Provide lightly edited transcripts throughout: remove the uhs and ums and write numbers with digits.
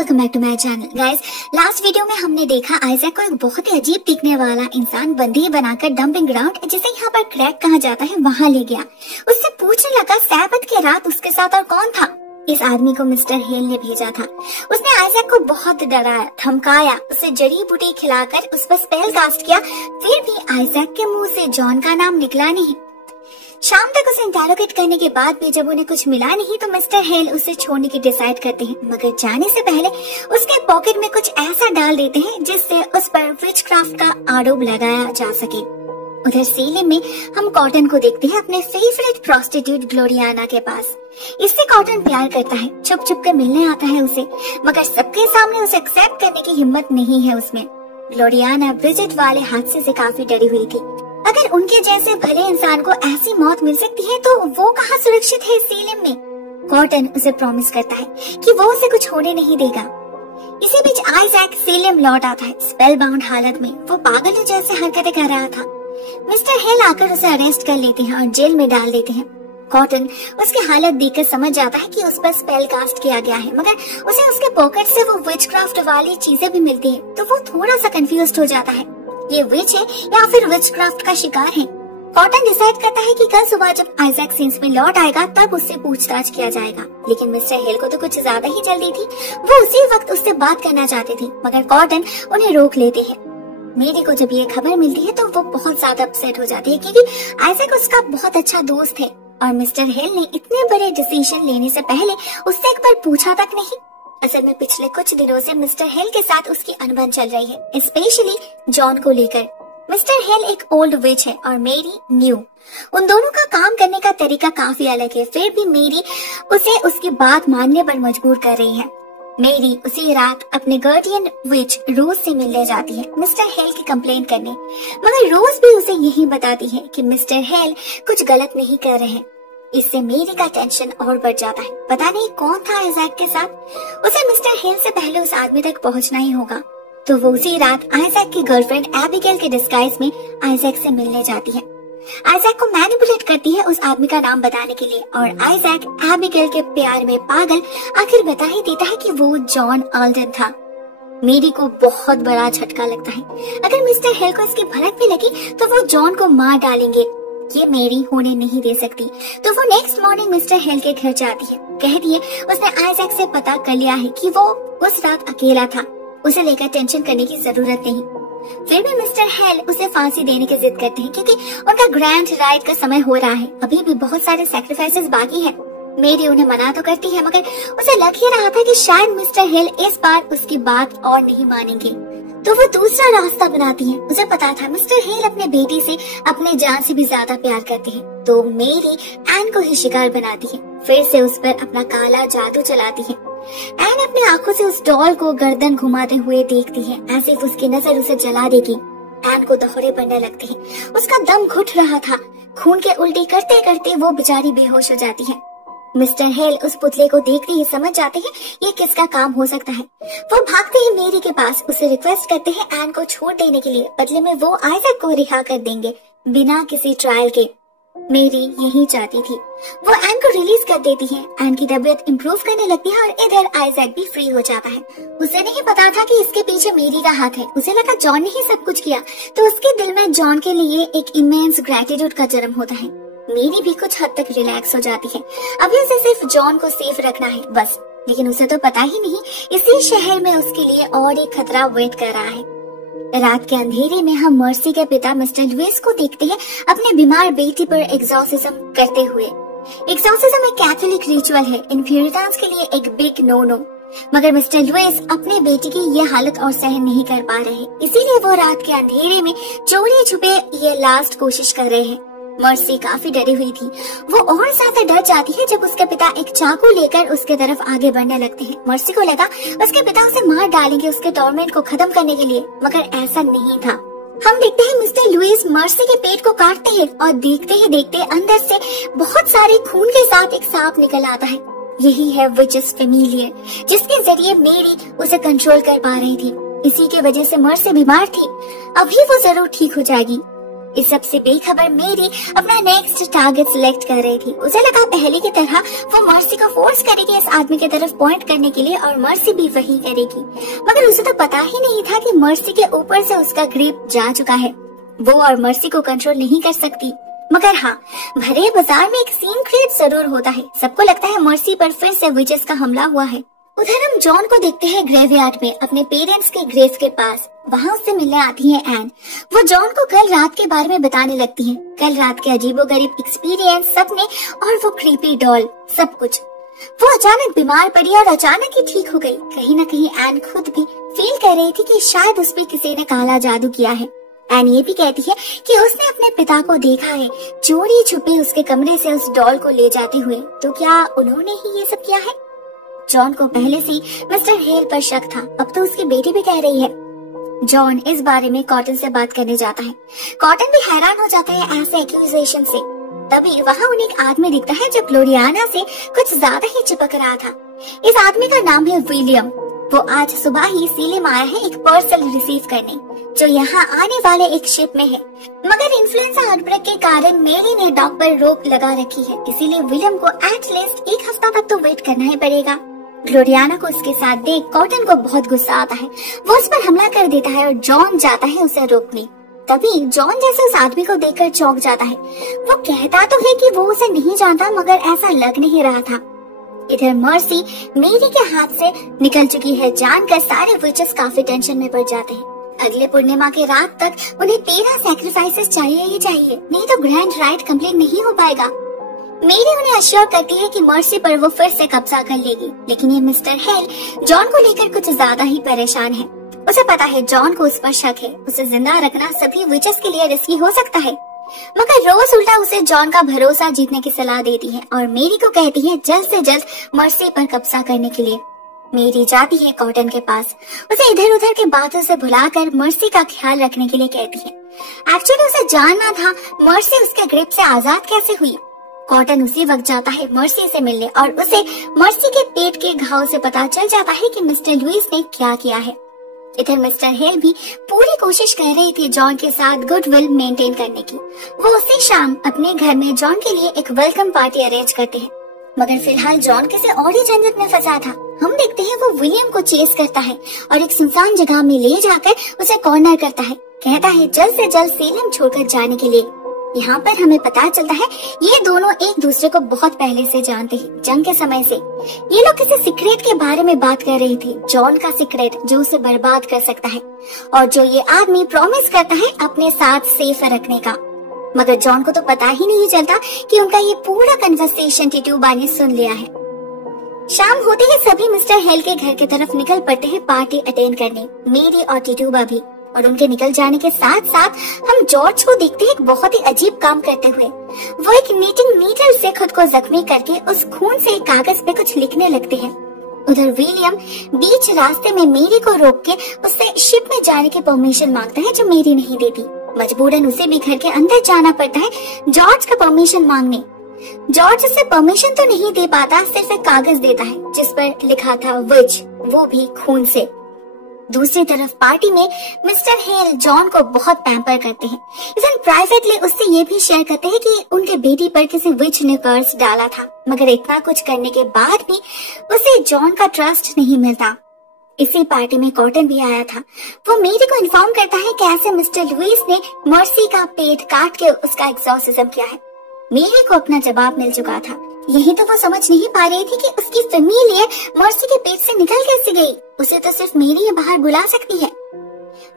Welcome back to my channel guys. Last video में हमने देखा आइजैक को एक बहुत ही अजीब दिखने वाला इंसान बंदी बनाकर डंपिंग ग्राउंड, जिसे यहाँ पर क्रैक कहा जाता है, वहाँ ले गया। उससे पूछने लगा सैबत की रात उसके साथ और कौन था। इस आदमी को मिस्टर हेल ने भेजा था। उसने आइजैक को बहुत डराया, धमकाया, उसे जड़ी बूटी खिलाकर उस पर स्पेल कास्ट किया। फिर भी आइजैक के मुंह से जॉन का नाम निकला नहीं। शाम तक उसे इंटेरोगेट करने के बाद भी जब उन्हें कुछ मिला नहीं तो मिस्टर हेल उसे छोड़ने की डिसाइड करते हैं, मगर जाने से पहले उसके पॉकेट में कुछ ऐसा डाल देते हैं जिससे उस पर विचक्राफ्ट का आरोप लगाया जा सके। उधर सीलिम में हम कॉटन को देखते हैं अपने फेवरेट प्रोस्टिट्यूट ग्लोरियाना के पास। इससे कॉटन प्यार करता है, छुप छुप कर मिलने आता है उसे, मगर सबके सामने उसे एक्सेप्ट करने की हिम्मत नहीं है उसमें। ग्लोरियाना ब्रिजिट वाले हादसे से काफी डरी हुई थी। अगर उनके जैसे भले इंसान को ऐसी मौत मिल सकती है तो वो कहाँ सुरक्षित है सीलिम में। कॉटन उसे प्रॉमिस करता है कि वो उसे कुछ होने नहीं देगा। इसी बीच आइजैक सीलिम लौट आता है, स्पेल बाउंड हालत में। वो पागल जैसे हरकतें कर रहा था। मिस्टर हेल आकर उसे अरेस्ट कर लेते हैं और जेल में डाल देते हैं। कॉटन उसकी हालत देखकर समझ जाता है कि उस पर स्पेल कास्ट किया गया है, मगर उसे उसके पॉकेट से वो विचक्राफ्ट वाली चीजें भी मिलती है, तो वो थोड़ा सा कंफ्यूज हो जाता है। ये विच है या फिर विचक्राफ्ट का शिकार है। कॉटन डिसाइड करता है कि कल सुबह जब आइजैक सीन्स में लौट आएगा तब उससे पूछताछ किया जाएगा। लेकिन मिस्टर हेल को तो कुछ ज्यादा ही जल्दी थी। वो उसी वक्त उससे बात करना चाहते थे, मगर कॉटन उन्हें रोक लेते हैं। मेरी को जब ये खबर मिलती है तो वो बहुत ज्यादा अपसेट हो जाती है, क्योंकि आइजैक उसका बहुत अच्छा दोस्त है और मिस्टर हेल ने इतने बड़े डिसीजन लेने से पहले उससे एक बार पूछा तक नहीं। असल में पिछले कुछ दिनों से मिस्टर हेल के साथ उसकी अनबन चल रही है, स्पेशली जॉन को लेकर। मिस्टर हेल एक ओल्ड विच है और मेरी न्यू। उन दोनों का काम करने का तरीका काफी अलग है, फिर भी मेरी उसे उसकी बात मानने पर मजबूर कर रही है। मेरी उसी रात अपने गार्डियन विच रोज से मिलने जाती है मिस्टर हेल की कंप्लेंट करने, मगर रोज भी उसे यही बताती है कि मिस्टर हेल कुछ गलत नहीं कर रहे हैं। इससे मेरी का टेंशन और बढ़ जाता है। पता नहीं कौन था आइजैक के साथ। उसे मिस्टर हेल से पहले उस आदमी तक पहुंचना ही होगा। तो वो उसी रात आइजैक की गर्लफ्रेंड एबिगेल के डिस्गाइज में आइजैक से मिलने जाती है। आइजैक को मैनिपुलेट करती है उस आदमी का नाम बताने के लिए, और आइजैक एबिगेल के प्यार में पागल आखिर बता ही देता है कि वो जॉन आल्डन था। मेरी को बहुत बड़ा झटका लगता है। अगर मिस्टर हेल को इसकी भनक भी लगी तो वो जॉन को मार डालेंगे। ये मेरी होने नहीं दे सकती। तो वो नेक्स्ट मॉर्निंग मिस्टर हेल के घर जाती है। कहती है उसने आइजैक से पता कर लिया है कि वो उस रात अकेला था, उसे लेकर टेंशन करने की जरूरत नहीं। फिर भी मिस्टर हेल उसे फांसी देने की जिद करते हैं, क्योंकि उनका ग्रैंड राइट का समय हो रहा है। अभी भी बहुत सारे सैक्रिफाइसेस बाकी है। मेरी उन्हें मना तो करती है, मगर उसे लग ही रहा था कि शायद मिस्टर हेल इस बार उसकी बात और नहीं मानेंगे। तो वो दूसरा रास्ता बनाती है। उसे पता था मिस्टर हेल अपने बेटी से अपने जान से भी ज्यादा प्यार करते हैं, तो मेरी एन को ही शिकार बनाती है। फिर से उस पर अपना काला जादू चलाती है। एन अपनी आंखों से उस डॉल को गर्दन घुमाते हुए देखती है, ऐसे उसकी नजर उसे जला देगी। एन को दौरे पड़ने लगते हैं। उसका दम घुट रहा था। खून के उल्टी करते करते वो बेचारी बेहोश हो जाती है। मिस्टर हेल उस पुतले को देखते ही समझ जाते हैं ये किसका काम हो सकता है। वो भागते ही मेरी के पास उसे रिक्वेस्ट करते हैं एन को छोड़ देने के लिए। बदले में वो आइजैक को रिहा कर देंगे बिना किसी ट्रायल के। मेरी यही चाहती थी। वो एन को रिलीज कर देती है। एन की तबीयत इम्प्रूव करने लगती है और इधर आइजैक भी फ्री हो जाता है। उसे नहीं पता था कि इसके पीछे मेरी का हाथ है। उसे लगा जॉन ने ही सब कुछ किया, तो उसके दिल में जॉन के लिए एक इमेंस ग्रेटिट्यूड का जन्म होता है। मेरी भी कुछ हद तक रिलैक्स हो जाती है। अभी उसे सिर्फ जॉन को सेफ रखना है बस। लेकिन उसे तो पता ही नहीं इसी शहर में उसके लिए और एक खतरा वेट कर रहा है। रात के अंधेरे में हम मर्सी के पिता मिस्टर लुइस को देखते हैं अपने बीमार बेटी पर एक्सॉर्सिज्म करते हुए। एक्सॉर्सिज्म एक कैथोलिक रिचुअल है, इन प्यूरिटन्स के लिए एक बिग नो। मगर मिस्टर लुइस अपने बेटी की ये हालत और सहन नहीं कर पा रहे, इसीलिए वो रात के अंधेरे में चोरी छुपे ये लास्ट कोशिश कर रहे हैं। मर्सी काफी डरी हुई थी। वो और ज्यादा डर जाती है जब उसके पिता एक चाकू लेकर उसके तरफ आगे बढ़ने लगते हैं। मर्सी को लगा उसके पिता उसे मार डालेंगे उसके टॉर्मेंट को खत्म करने के लिए, मगर ऐसा नहीं था। हम देखते हैं मिस्टर लुइस मर्सी के पेट को काटते हैं और देखते ही देखते अंदर से बहुत सारे खून के साथ एक सांप निकल आता है। यही है विचेस फेमिलियर, जिसके जरिए मेरी उसे कंट्रोल कर पा रही थी। इसी के वजह से मर्सी बीमार थी। अभी वो जरूर ठीक हो जाएगी। इस सबसे बेखबर मेरी अपना नेक्स्ट टारगेट सिलेक्ट कर रही थी। उसे लगा पहले की तरह वो मर्सी को फोर्स करेगी इस आदमी की तरफ पॉइंट करने के लिए और मर्सी भी वही करेगी, मगर उसे तो पता ही नहीं था कि मर्सी के ऊपर से उसका ग्रिप जा चुका है। वो और मर्सी को कंट्रोल नहीं कर सकती। मगर हाँ, भरे बाजार में एक सीन क्रिएट जरूर होता है। सबको लगता है मर्सी पर फिर से विचेस का हमला हुआ है। उधर हम जॉन को देखते हैं ग्रेवयार्ड में अपने पेरेंट्स के ग्रेव के पास। वहाँ उससे मिलने आती है एन। वो जॉन को कल रात के बारे में बताने लगती है, कल रात के अजीबोगरीब एक्सपीरियंस, सपने और वो क्रीपी डॉल, सब कुछ। वो अचानक बीमार पड़ी और अचानक ही ठीक हो गई। कहीं न कहीं एन खुद भी फील कर रही थी कि शायद उस पर किसी ने काला जादू किया है। एन ये भी कहती है कि उसने अपने पिता को देखा है चोरी छुपे उसके कमरे से उस डॉल को ले जाते हुए। तो क्या उन्होंने ही ये सब किया है? जॉन को पहले से मिस्टर हेल पर शक था, अब तो उसकी बेटी भी कह रही है। जॉन इस बारे में कॉटन से बात करने जाता है। कॉटन भी हैरान हो जाता है ऐसे एक्यूजेशन से। तभी वहाँ उन्हें एक आदमी दिखता है जो ग्लोरियाना से कुछ ज्यादा ही चिपक रहा था। इस आदमी का नाम है विलियम। वो आज सुबह ही सीलेम आया है एक पार्सल रिसीव करने, जो यहाँ आने वाले एक शिप में है। मगर इन्फ्लुएंजा आउटब्रेक के कारण मेरी ने डॉक पर रोक लगा रखी है, इसीलिए विलियम को एटलीस्ट एक हफ्ता तक तो वेट करना ही पड़ेगा। ग्लोरियाना को उसके साथ देख कॉटन को बहुत गुस्सा आता है। वो उस पर हमला कर देता है और जॉन जाता है उसे रोकने। तभी जॉन जैसे उस आदमी को देखकर चौंक जाता है। वो कहता तो है कि वो उसे नहीं जानता, मगर ऐसा लग नहीं रहा था। इधर मर्सी मेरी के हाथ से निकल चुकी है जानकर सारे विचेस काफी टेंशन में पड़ जाते हैं। अगले पूर्णिमा के रात तक उन्हें 13 सैक्रिफाइसेस चाहिए ही चाहिए, नहीं तो ग्रैंड राइट कंप्लीट नहीं हो पाएगा। मेरी उन्हें अश्योर करती है कि मर्सी पर वो फिर से कब्जा कर लेगी, लेकिन ये मिस्टर हेल जॉन को लेकर कुछ ज्यादा ही परेशान है। उसे पता है जॉन को उस पर शक है। उसे जिंदा रखना सभी विचेस के लिए रिस्की हो सकता है, मगर रोज उल्टा उसे जॉन का भरोसा जीतने की सलाह देती है और मेरी को कहती है जल्द से जल्द मर्सी पर कब्जा करने के लिए। मेरी जाती है कॉटन के पास, उसे इधर उधर के बातों से भुलाकर मर्सी का ख्याल रखने के लिए कहती है। एक्चुअली उसे जानना था मर्सी उसके ग्रिप से आजाद कैसे हुई। कॉटन उसी वक्त जाता है मर्सी से मिलने और उसे मर्सी के पेट के घाव से पता चल जाता है कि मिस्टर लुइस ने क्या किया है। इधर मिस्टर हेल भी पूरी कोशिश कर रही थी जॉन के साथ गुडविल मेंटेन करने की। वो उसी शाम अपने घर में जॉन के लिए एक वेलकम पार्टी अरेंज करते हैं, मगर फिलहाल जॉन किसी और ही झंझट में फंसा था। हम देखते हैं वो विलियम को चेस करता है और एक सुनसान जगह में ले जाकर उसे कॉर्नर करता है। कहता है जल्द से जल्द सेलम छोड़कर जाने के लिए। यहाँ पर हमें पता चलता है ये दोनों एक दूसरे को बहुत पहले से जानते हैं, जंग के समय से। ये लोग किसी सीक्रेट के बारे में बात कर रही थी, जॉन का सीक्रेट जो उसे बर्बाद कर सकता है और जो ये आदमी प्रॉमिस करता है अपने साथ सेफ रखने का। मगर जॉन को तो पता ही नहीं चलता कि उनका ये पूरा कन्वर्सेशन टिटूबा ने सुन लिया है। शाम होते ही सभी मिस्टर हेल के घर की तरफ निकल पड़ते हैं पार्टी अटेंड करने, मेरी और टिटूबा भी। और उनके निकल जाने के साथ साथ हम जॉर्ज को देखते हैं एक बहुत ही अजीब काम करते हुए। वो एक नीटिंग नीडल से खुद को जख्मी करके उस खून से कागज पे कुछ लिखने लगते हैं। उधर विलियम बीच रास्ते में मेरी को रोक के उससे शिप में जाने की परमिशन मांगता है, जो मेरी नहीं देती। मजबूरन उसे भी घर के अंदर जाना पड़ता है जॉर्ज का परमिशन मांगने। जॉर्ज उसे परमिशन तो नहीं दे पाता, सिर्फ एक कागज देता है जिस पर लिखा था विच, वो भी खून से। दूसरी तरफ पार्टी में मिस्टर हेल जॉन को बहुत पैम्पर करते हैं। इवन प्राइवेटली उससे ये भी शेयर करते हैं कि उनके बेटी पर किसी विच ने कर्स डाला था, मगर इतना कुछ करने के बाद भी उसे जॉन का ट्रस्ट नहीं मिलता। इसी पार्टी में कॉटन भी आया था। वो मेरी को इन्फॉर्म करता है कि ऐसे मिस्टर लुइस ने मर्सी का पेट काट के उसका एक्सॉर्सिज्म किया है। मेरी को अपना जवाब मिल चुका था, यही तो वो समझ नहीं पा रही थी कि उसकी फैमिली मर्सी के पेट से निकल कैसे गई। उसे तो सिर्फ मेरी ही बाहर बुला सकती है।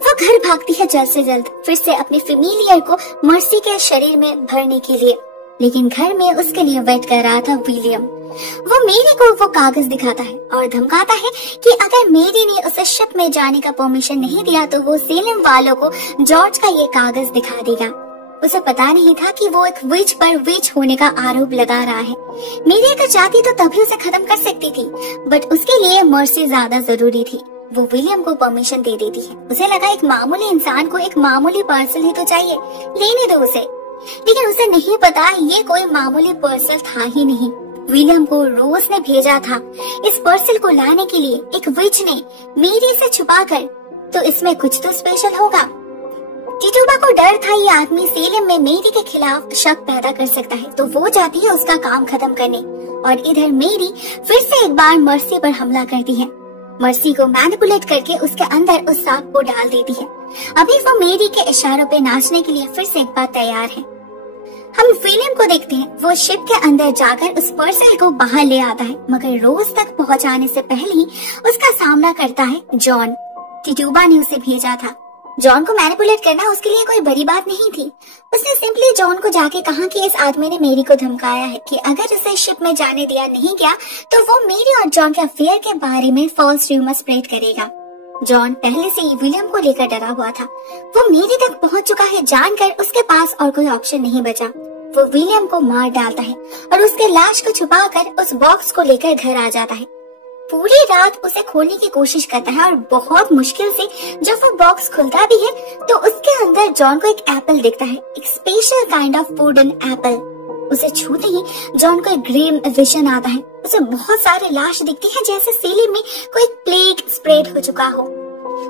वो घर भागती है जल्द से जल्द फिर से अपने फेमिलियर को मर्सी के शरीर में भरने के लिए, लेकिन घर में उसके लिए वेट कर रहा था विलियम। वो मेरी को वो कागज दिखाता है और धमकाता है कि अगर मेरी ने उसे शिप में जाने का परमिशन नहीं दिया तो वो सेलम वालों को जॉर्ज का ये कागज दिखा देगा। उसे पता नहीं था कि वो एक विच पर विच होने का आरोप लगा रहा है। मेरी अगर चाहती तो तभी उसे खत्म कर सकती थी, बट उसके लिए मर्सी ज्यादा जरूरी थी। वो विलियम को परमिशन दे देती है। उसे लगा एक मामूली इंसान को एक मामूली पार्सल ही तो चाहिए, लेने दो उसे। लेकिन उसे नहीं पता ये कोई मामूली पार्सल था ही नहीं। विलियम को रोज ने भेजा था इस पार्सल को लाने के लिए, एक विच ने मेरी से छुपा कर, तो इसमें कुछ तो स्पेशल होगा। टिटुबा को डर था ये आदमी सेलिम में मेरी के खिलाफ शक पैदा कर सकता है, तो वो जाती है उसका काम खत्म करने। और इधर मेरी फिर से एक बार मर्सी पर हमला करती है। मर्सी को मैनिपुलेट करके उसके अंदर उस सांप को डाल देती है। अभी वो मेरी के इशारों पे नाचने के लिए फिर से एक बार तैयार है। हम फिल्म को देखते हैं, वो शिप के अंदर जाकर उस पर्सन को बाहर ले आता है, मगर रोज तक पहुंचाने से पहले ही उसका सामना करता है जॉन। टिटुबा ने उसे भेजा था। जॉन को मैनिपुलेट करना उसके लिए कोई बड़ी बात नहीं थी। उसने सिंपली जॉन को जाके कहा कि इस आदमी ने मेरी को धमकाया है कि अगर उसे शिप में जाने दिया नहीं गया तो वो मेरी और जॉन के अफेयर के बारे में फॉल्स र्यूमर स्प्रेड करेगा। जॉन पहले से ही विलियम को लेकर डरा हुआ था। वो मेरी तक पहुंच चुका है जानकर उसके पास और कोई ऑप्शन नहीं बचा। वो विलियम को मार डालता है और उसके लाश को छुपाकर उस बॉक्स को लेकर घर आ जाता है। पूरी रात उसे खोलने की कोशिश करता है और बहुत मुश्किल से जब वो बॉक्स खुलता भी है तो उसके अंदर जॉन को एक एप्पल दिखता है, एक special kind of wooden Apple. उसे छूते ही जॉन को एक ग्रीन विजन आता है। उसे बहुत सारे लाश दिखती है, जैसे सेलिम में कोई प्लेग स्प्रेड हो चुका हो।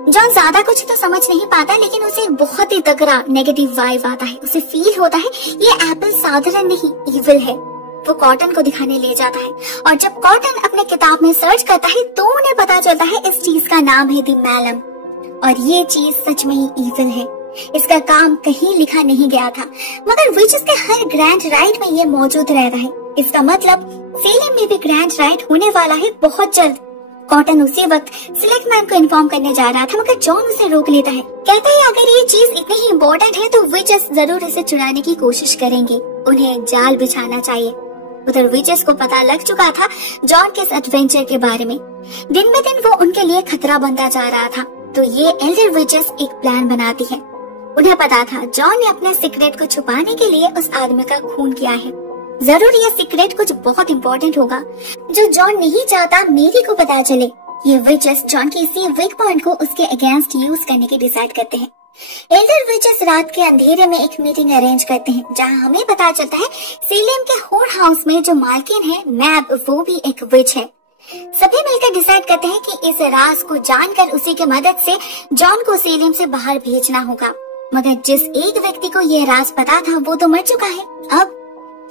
जॉन ज्यादा कुछ तो समझ नहीं पाता, लेकिन उसे बहुत ही तगड़ा नेगेटिव वाइब आता है। उसे फील होता है ये एप्पल साधारण नहीं, इविल है। वो कॉटन को दिखाने ले जाता है और जब कॉटन अपने किताब में सर्च करता है तो उन्हें पता चलता है इस चीज का नाम है द मैलम, और ये चीज सच में ही इविल है। इसका काम कहीं लिखा नहीं गया था, मगर विचेस के हर ग्रैंड राइट में ये मौजूद रहता है। इसका मतलब सेलिम में भी ग्रैंड राइट होने वाला है बहुत जल्द। कॉटन उसी वक्त सिलेक्ट मैन को इन्फॉर्म करने जा रहा था, मगर जॉन उसे रोक लेता है। कहता है अगर ये चीज इतनी ही इम्पोर्टेंट है तो विचेस जरूर इसे चुराने की कोशिश करेंगे, उन्हें जाल बिछाना चाहिए। उधर विचेस को पता लग चुका था जॉन के इस एडवेंचर के बारे में। दिन ब दिन वो उनके लिए खतरा बनता जा रहा था, तो ये एल्डर विचेस एक प्लान बनाती है। उन्हें पता था जॉन ने अपने सीक्रेट को छुपाने के लिए उस आदमी का खून किया है। जरूर ये सीक्रेट कुछ बहुत इम्पोर्टेंट होगा जो जॉन नहीं चाहता मेरी को पता चले। ये विचेस जॉन के इसी वीक पॉइंट को उसके अगेंस्ट यूज करने की डिसाइड करते हैं। एल्डर विचेस रात के अंधेरे में एक मीटिंग अरेंज करते हैं, जहां हमें पता चलता है सेलिम के होर हाउस में जो मालकिन है मैब, वो भी एक विच है। सभी मिलकर डिसाइड करते हैं कि इस राज को जानकर उसी की मदद से जॉन को सेलिम से बाहर भेजना होगा, मगर जिस एक व्यक्ति को यह राज पता था वो तो मर चुका है। अब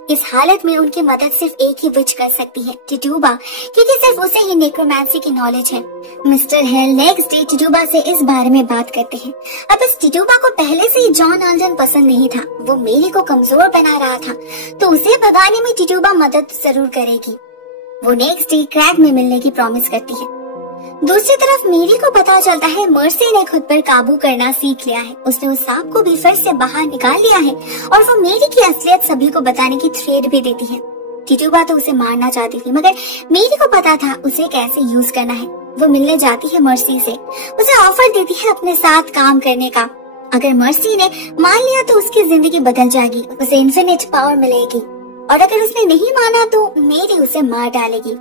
इस हालत में उनकी मदद सिर्फ एक ही विच कर सकती है, टिटुबा, क्योंकि सिर्फ उसे ही नेक्रोमैंसी की नॉलेज है। मिस्टर हेल नेक्स्ट डे टिटुबा से इस बारे में बात करते हैं। अब इस टिटुबा को पहले से ही जॉन आल्डन पसंद नहीं था, वो मेरी को कमजोर बना रहा था, तो उसे भगाने में टिटुबा मदद जरूर करेगी। वो नेक्स्ट डे क्रैग में मिलने की प्रॉमिस करती है। दूसरी तरफ मेरी को पता चलता है मर्सी ने खुद पर काबू करना सीख लिया है। उसने उस सांप को भी फिर से बाहर निकाल लिया है और वो मेरी की असलियत सभी को बताने की थ्रेड भी देती है। टिटुबा तो उसे मारना चाहती थी, मगर मेरी को पता था उसे कैसे यूज करना है। वो मिलने जाती है मर्सी से, उसे ऑफर देती है अपने साथ काम करने का। अगर मर्सी ने मान लिया तो उसकी जिंदगी बदल जाएगी, उसे इन्फिनिट पावर मिलेगी, और अगर उसने नहीं माना तो मेरी उसे मार डालेगी।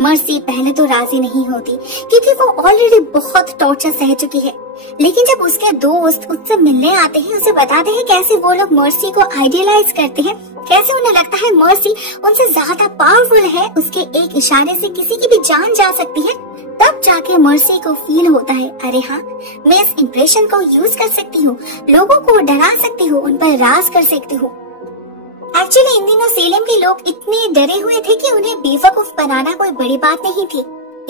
मर्सी पहले तो राजी नहीं होती, क्योंकि वो ऑलरेडी बहुत टॉर्चर सह चुकी है, लेकिन जब उसके दोस्त उससे मिलने आते हैं, उसे बताते हैं कैसे वो लोग मर्सी को आइडियलाइज करते हैं, कैसे उन्हें लगता है मर्सी उनसे ज्यादा पावरफुल है, उसके एक इशारे से किसी की भी जान जा सकती है, तब जाके मर्सी को फील होता है अरे हाँ, मैं इस इम्प्रेशन को यूज कर सकती हूँ, लोगों को डरा सकती हूँ, उन पर राज कर सकती हूँ। एक्चुअली इन दिनों सेलिम के लोग इतने डरे हुए थे कि उन्हें बेवकूफ बनाना कोई बड़ी बात नहीं थी।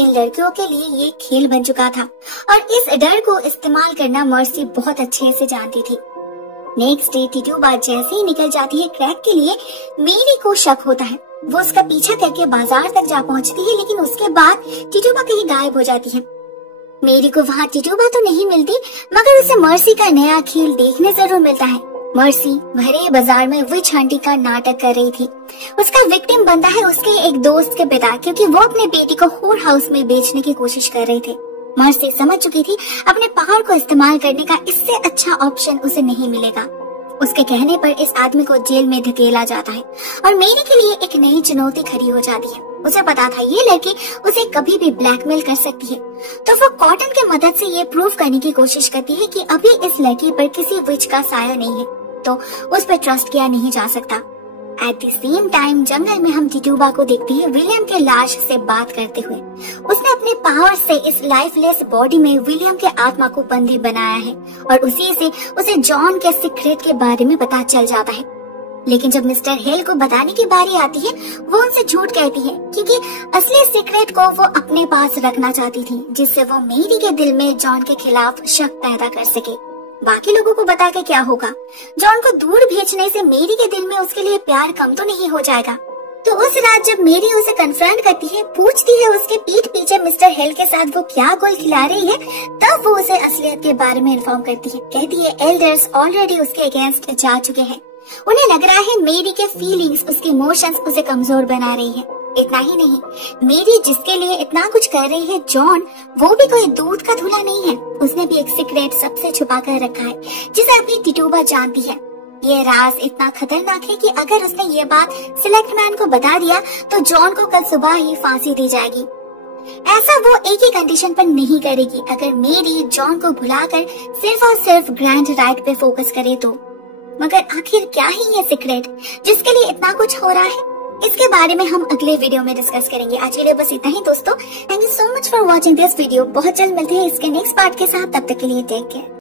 इन लड़कियों के लिए ये खेल बन चुका था और इस डर को इस्तेमाल करना मर्सी बहुत अच्छे से जानती थी। नेक्स्ट डे टिटुबा जैसे ही निकल जाती है क्रैक के लिए, मेरी को शक होता है। वो उसका पीछा करके बाजार तक जा पहुंचती है, लेकिन उसके बाद टिटुबा कहीं गायब हो जाती है। मेरी को वहाँ टिटुबा तो नहीं मिलती, मगर उसे मर्सी का नया खेल देखने जरूर मिलता है। मर्सी भरे बाजार में विच हंटिंग का नाटक कर रही थी। उसका विक्टिम बनता है उसके एक दोस्त के पिता, क्योंकि वो अपने बेटी को होर हाउस में बेचने की कोशिश कर रहे थे। मर्सी समझ चुकी थी अपने पावर को इस्तेमाल करने का इससे अच्छा ऑप्शन उसे नहीं मिलेगा। उसके कहने पर इस आदमी को जेल में धकेला जाता है और मेरी के लिए एक नई चुनौती खड़ी हो जाती है। उसे पता था ये लड़की उसे कभी भी ब्लैकमेल कर सकती है, तो वो कॉटन की मदद से ये प्रूव करने की कोशिश करती है कि अभी इस लड़की पर किसी विच का साया नहीं है, तो उस पर ट्रस्ट किया नहीं जा सकता। एट द सेम टाइम जंगल में हम टिटूबा को देखते हैं विलियम के लाश से बात करते हुए। उसने अपने पावर से इस लाइफलेस बॉडी में विलियम के आत्मा को बंदी बनाया है और उसी से उसे जॉन के सीक्रेट के बारे में पता चल जाता है। लेकिन जब मिस्टर हेल को बताने की बारी आती है, वो उनसे झूठ कहती है क्योंकि असली सीक्रेट को वो अपने पास रखना चाहती थी, जिससे वो मेरी के दिल में जॉन के खिलाफ शक पैदा कर सके। बाकी लोगों को बता के क्या होगा? जॉन को दूर भेजने से मेरी के दिल में उसके लिए प्यार कम तो नहीं हो जाएगा। तो उस रात जब मेरी उसे कन्फ्रंट करती है, पूछती है उसके पीठ पीछे मिस्टर हेल के साथ वो क्या गोल खिला रही है, तब वो उसे असलियत के बारे में इन्फॉर्म करती है। कहती है एल्डर्स ऑलरेडी उसके अगेंस्ट जा चुके हैं। उन्हें लग रहा है मेरी के फीलिंग्स, उसके इमोशंस उसे कमजोर बना रही है। इतना ही नहीं, मेरी जिसके लिए इतना कुछ कर रही है, जॉन वो भी कोई दूध का धुला नहीं है। उसने भी एक सीक्रेट सबसे छुपा कर रखा है जिसे अपनी टिटूबा जानती है। ये राज इतना खतरनाक है कि अगर उसने ये बात सिलेक्ट मैन को बता दिया तो जॉन को कल सुबह ही फांसी दी जाएगी। ऐसा वो एक ही कंडीशन पर नहीं करेगी, अगर मेरी जॉन को भुलाकर सिर्फ और सिर्फ ग्रैंड राइट पे फोकस करे तो। मगर आखिर क्या है ये सीक्रेट जिसके लिए इतना कुछ हो रहा है? इसके बारे में हम अगले वीडियो में डिस्कस करेंगे। आज के लिए बस इतना ही दोस्तों। Thank you so much for watching this video. बहुत जल्द मिलते हैं इसके नेक्स्ट पार्ट के साथ। तब तक के लिए टेक केयर।